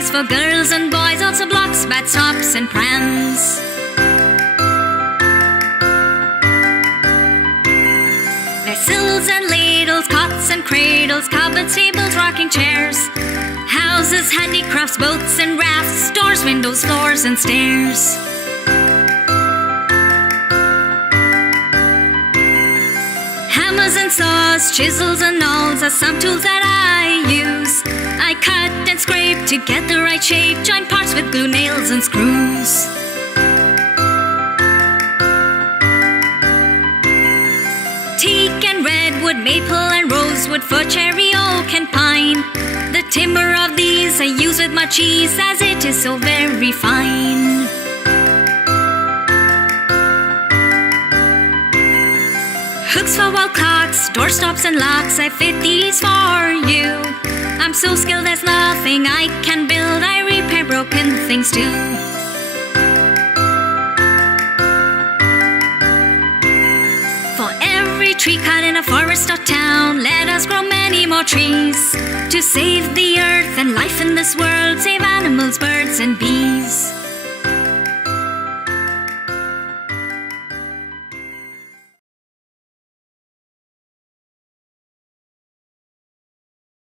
toys for girls and boys, also blocks, bats, tops and prams. Vessels and ladles, cots and cradles, cupboards, tables, rocking chairs, houses, handicrafts, boats and rafts, doors, windows, floors and stairs. Hammers and saws, chisels and awls are some tools that I use. I cut and scrape to get the right shape, join parts with glue, nails and screws. Teak and redwood, maple and rosewood, fir, cherry, oak and pine. The timber of these I use with much ease, as it is so very fine. Hooks for wall clocks, doorstops and locks, I fit these for you. I'm so skilled there's nothing I can build, I repair broken things too. For every tree cut in a forest or town, let us grow many more trees, to save the earth and life in this world, save animals, birds and bees.